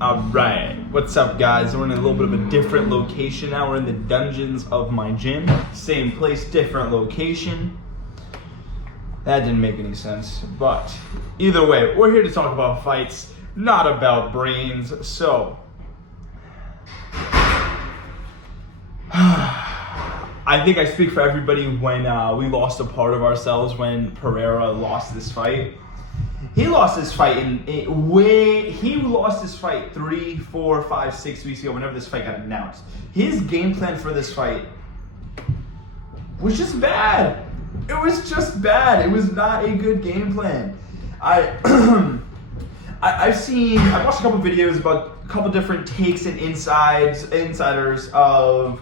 Alright, what's up guys? We're in a little bit of a different location now. We're in the dungeons of my gym. Same place, different location. That didn't make any sense, but either way, we're here to talk about fights, not about brains. So, I think I speak for everybody when we lost a part of ourselves when Pereira lost this fight. He lost his fight he lost his fight 3, 4, 5, 6 weeks ago whenever this fight got announced. His game plan for this fight was just bad. It was just bad. It was not a good game plan. I've watched a couple videos about a couple different takes and insiders of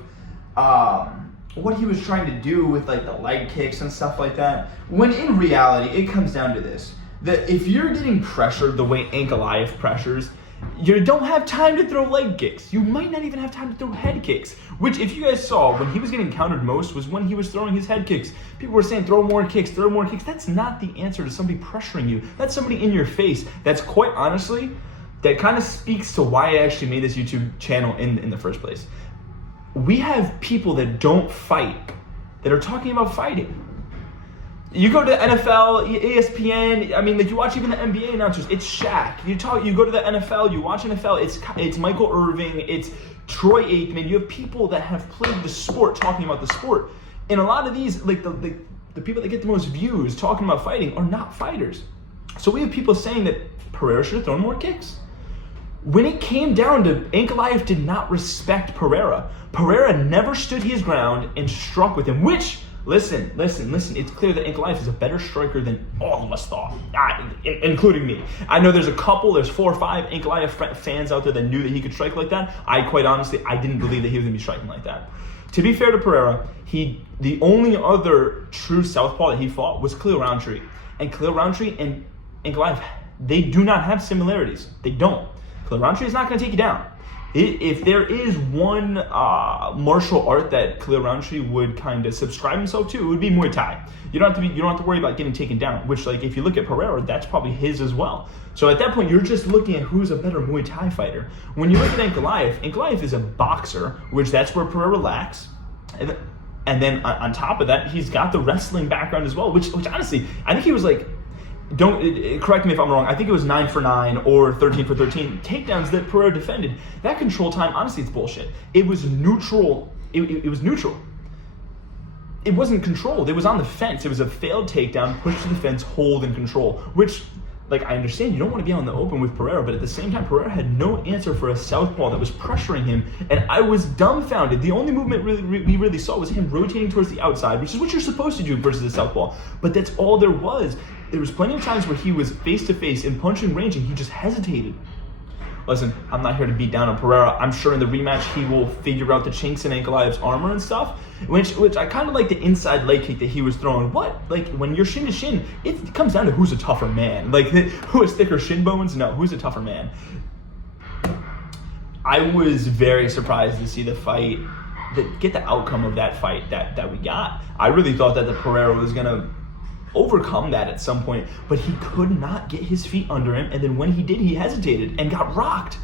what he was trying to do with like the leg kicks and stuff like that. When in reality, it comes down to this. That if you're getting pressured the way Ankalaev pressures, you don't have time to throw leg kicks. You might not even have time to throw head kicks. Which, if you guys saw, when he was getting countered most was when he was throwing his head kicks. People were saying, throw more kicks, throw more kicks. That's not the answer to somebody pressuring you. That's somebody in your face. That's quite honestly, that kind of speaks to why I actually made this YouTube channel in the first place. We have people that don't fight, that are talking about fighting. You go to NFL, ESPN, I mean, like you watch even the NBA announcers, it's Shaq. You go to the NFL, you watch NFL, it's Michael Irving, it's Troy Aikman. You have people that have played the sport talking about the sport. And a lot of these, like the people that get the most views talking about fighting are not fighters. So we have people saying that Pereira should have thrown more kicks. When it came down to Ankalaev did not respect Pereira. Pereira never stood his ground and struck with him, which... Listen. It's clear that Ankalaev is a better striker than all of us thought, including me. I know there's 4 or 5 Ankalaev fans out there that knew that he could strike like that. Quite honestly, I didn't believe that he was going to be striking like that. To be fair to Pereira, the only other true southpaw that he fought was Khalil Rountree. And Khalil Rountree and Ankalaev, they do not have similarities. They don't. Khalil Rountree is not going to take you down. If there is one martial art that Khalil Rountree would kind of subscribe himself to, it would be Muay Thai. You don't have to worry about getting taken down. Which, like, if you look at Pereira, that's probably his as well. So at that point, you're just looking at who's a better Muay Thai fighter. When you look at Ankalaev is a boxer, which that's where Pereira lacks. And then on top of that, he's got the wrestling background as well. Which honestly, I think he was like. Correct me if I'm wrong, I think it was 9 for 9 or 13 for 13 takedowns that Pereira defended. That control time, honestly, it's bullshit. It was neutral. It was neutral. It wasn't controlled. It was on the fence. It was a failed takedown, push to the fence, hold and control. Which, like, I understand you don't want to be out in the open with Pereira, but at the same time, Pereira had no answer for a southpaw that was pressuring him, and I was dumbfounded. The only movement we really saw was him rotating towards the outside, which is what you're supposed to do versus a southpaw, but that's all there was. There was plenty of times where he was face-to-face in punching range, and he just hesitated. Listen, I'm not here to beat down on Pereira. I'm sure in the rematch he will figure out the chinks in Ankalaev's armor and stuff, which I kind of like the inside leg kick that he was throwing. Like, when you're shin to shin, it comes down to who's a tougher man. Like, who has thicker shin bones? No, who's a tougher man? I was very surprised to see the fight, get the outcome of that fight that we got. I really thought that the Pereira was going to overcome that at some point, but he could not get his feet under him, and then when he did, he hesitated and got rocked.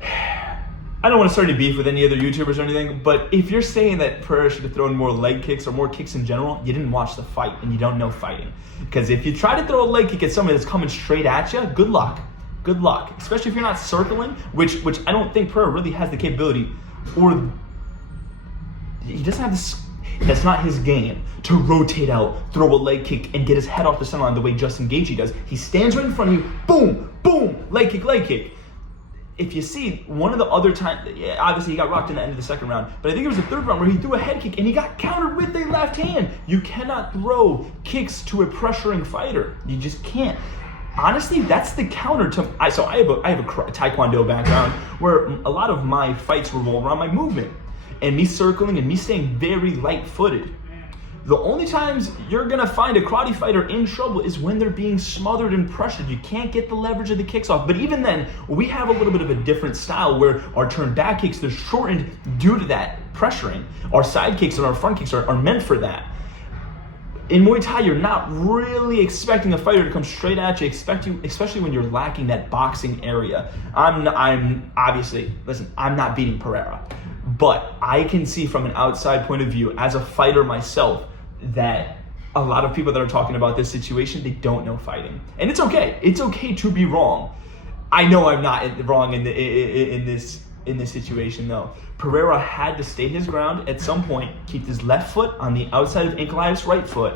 I don't want to start any beef with any other YouTubers or anything, but if you're saying that Pereira should have thrown more leg kicks or more kicks in general, you didn't watch the fight and you don't know fighting. Because if you try to throw a leg kick at somebody that's coming straight at you, good luck. Good luck. Especially if you're not circling, which I don't think Pereira really has the capability, or he doesn't have this. That's not his game, to rotate out, throw a leg kick, and get his head off the center line the way Justin Gaethje does. He stands right in front of you, boom, boom, leg kick. If you see, one of the other times, obviously he got rocked in the end of the second round, but I think it was the third round where he threw a head kick and he got countered with a left hand. You cannot throw kicks to a pressuring fighter. You just can't. Honestly, that's the counter to. I have a Taekwondo background where a lot of my fights revolve around my movement and me circling and me staying very light-footed. The only times you're gonna find a karate fighter in trouble is when they're being smothered and pressured. You can't get the leverage of the kicks off. But even then, we have a little bit of a different style where our turn back kicks, they're shortened due to that pressuring. Our side kicks and our front kicks are meant for that. in Muay Thai, you're not really expecting a fighter to come straight at you, especially when you're lacking that boxing area. I'm obviously, listen, I'm not beating Pereira, but I can see from an outside point of view, as a fighter myself, that a lot of people that are talking about this situation, they don't know fighting. And it's okay. It's okay to be wrong. I know I'm not wrong in this situation though. Pereira had to stay his ground at some point, keep his left foot on the outside of Ankalaev's right foot,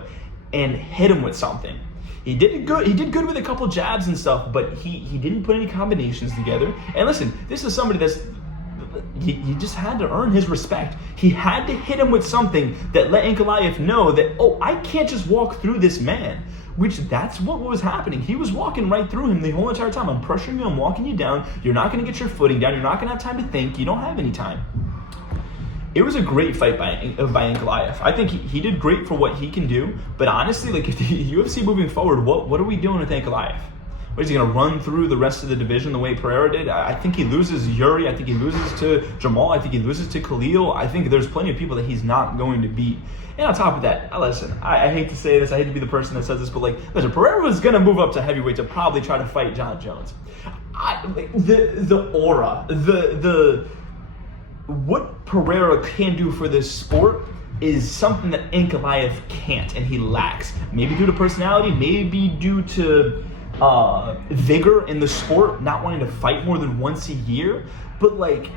and hit him with something. He did good with a couple jabs and stuff, but he didn't put any combinations together. And listen, this is somebody that's you just had to earn his respect. He had to hit him with something that let Ankalaev know that, oh, I can't just walk through this man. Which that's what was happening. He was walking right through him the whole entire time. I'm pressuring you, I'm walking you down. You're not going to get your footing down. You're not going to have time to think. You don't have any time. It was a great fight by Ankalaev. I think he did great for what he can do. But honestly, like if the UFC moving forward, what are we doing with Ankalaev? What, is he going to run through the rest of the division the way Pereira did? I think he loses Yuri. I think he loses to Jamal. I think he loses to Khalil. I think there's plenty of people that he's not going to beat. And on top of that, listen, I hate to say this. I hate to be the person that says this, but like, listen, Pereira was going to move up to heavyweight to probably try to fight John Jones. The aura, what Pereira can do for this sport is something that Ankalaev can't, and he lacks. Maybe due to personality, maybe due to vigor in the sport, not wanting to fight more than once a year. But like,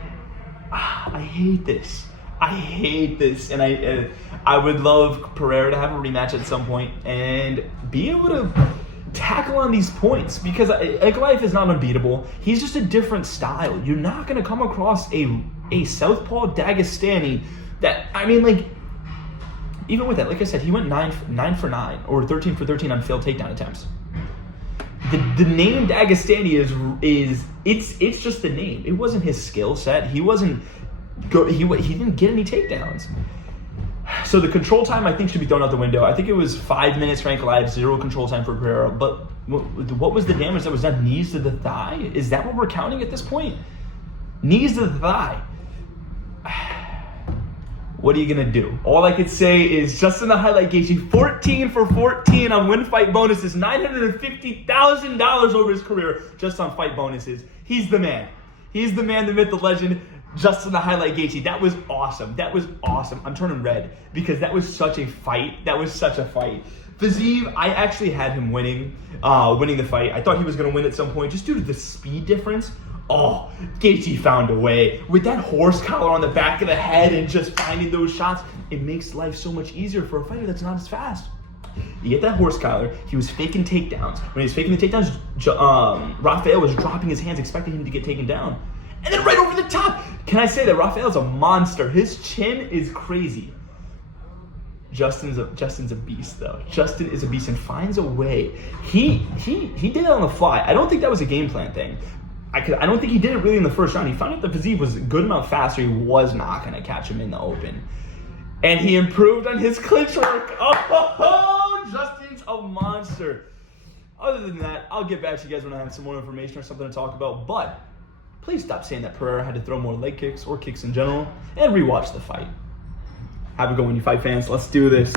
I hate this. And I would love Pereira to have a rematch at some point and be able to tackle on these points, because Ankalaev is not unbeatable. He's just a different style. You're not going to come across a southpaw Dagestani that, I mean, like, even with that, like I said, he went 9 for 9 or 13 for 13 on failed takedown attempts. The name Dagestani it's just the name. It wasn't his skill set. He didn't get any takedowns. So the control time, I think, should be thrown out the window. I think it was 5 minutes for Ankalaev, 0 control time for Pereira. But what was the damage that was done? Knees to the thigh? Is that what we're counting at this point? Knees to the thigh. What are you going to do? All I could say is Justin the Highlight Gaethje, 14 for 14 on win fight bonuses, $950,000 over his career just on fight bonuses. He's the man. He's the man, the myth, the legend, Justin the Highlight Gaethje. That was awesome. I'm turning red because that was such a fight. Fiziev, I actually had him winning the fight. I thought he was going to win at some point just due to the speed difference. Oh, Gaethje found a way. With that horse collar on the back of the head and just finding those shots, it makes life so much easier for a fighter that's not as fast. You get that horse collar, he was faking takedowns. When he was faking the takedowns, Rafael was dropping his hands, expecting him to get taken down. And then right over the top, can I say that Rafael's a monster? His chin is crazy. Justin's a beast, though. Justin is a beast and finds a way. He did it on the fly. I don't think that was a game plan thing. I don't think he did it really in the first round. He found out that Fiziev was good enough faster. He was not going to catch him in the open. And he improved on his clinch work. Oh, Justin's a monster. Other than that, I'll get back to you guys when I have some more information or something to talk about. But please stop saying that Pereira had to throw more leg kicks or kicks in general. And rewatch the fight. Have a good one, you fight fans. Let's do this.